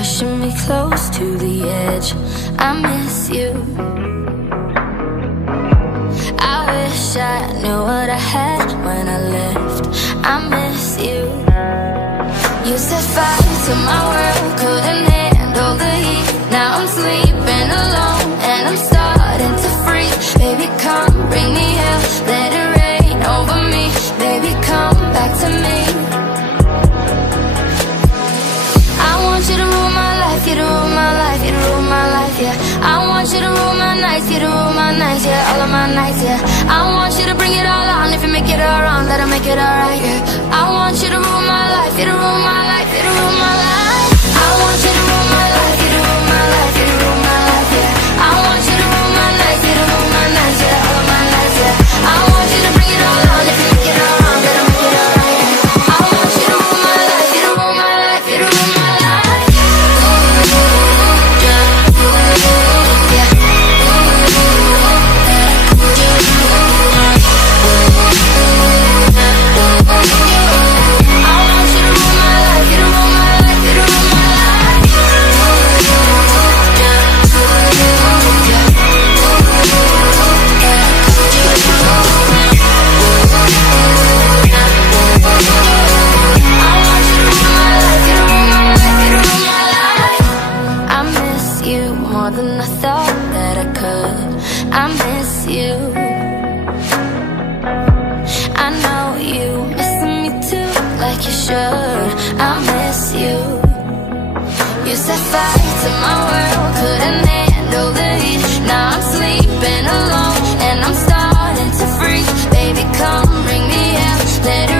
pushing me close to the edge. I miss you. I wish I knew what I had when I left. I miss you. You set fire to my world, couldn't handle the heat. Now I'm sleeping alone and I'm starting to freeze. Baby, come bring me hell, let it rain over me. Baby, come back to me. I want you to rule my life, you to rule my life, you to rule my life, yeah. I want you to rule my nights, you to rule my nights, yeah. All of my nights, yeah. I want you to bring it all on. If you make it all wrong, let it make it alright, yeah. I want you to rule my life, you to rule my life, you to rule my life. I want you to rule my life, you to rule my life, you to rule my life, yeah. I want you to rule my nights, you to rule my nights, yeah. All of my nights, yeah. I want you to bring it all on. If you make it all wrong, let it make it alright, yeah. I want you to rule my life, you to rule my life, you to rule my life. More than I thought that I could. I miss you. I know you missing me too, like you should. I miss you. You set fire to my world, couldn't handle the heat. Now I'm sleeping alone and I'm starting to freeze. Baby, come bring me out, let it